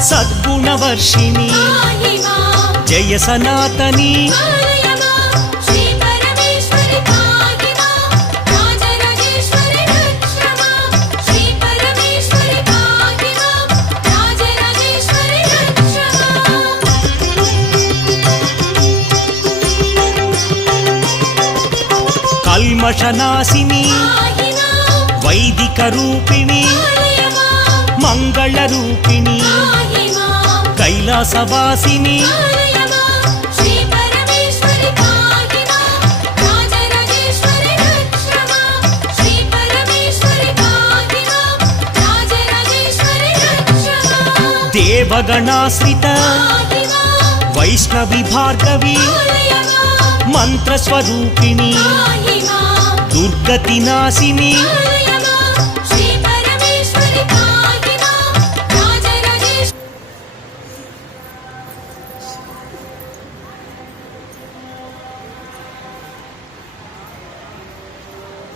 సద్గుణవర్షిణి జయ సనాతని కల్మషనాశిని వైదిక రూపిణి మంగళ రూపిణి కైలాసవాసిని దేవగణాశ్రిత వైష్ణవి భార్గవి మంత్రస్వరూపిణి దుర్గతి నాశిని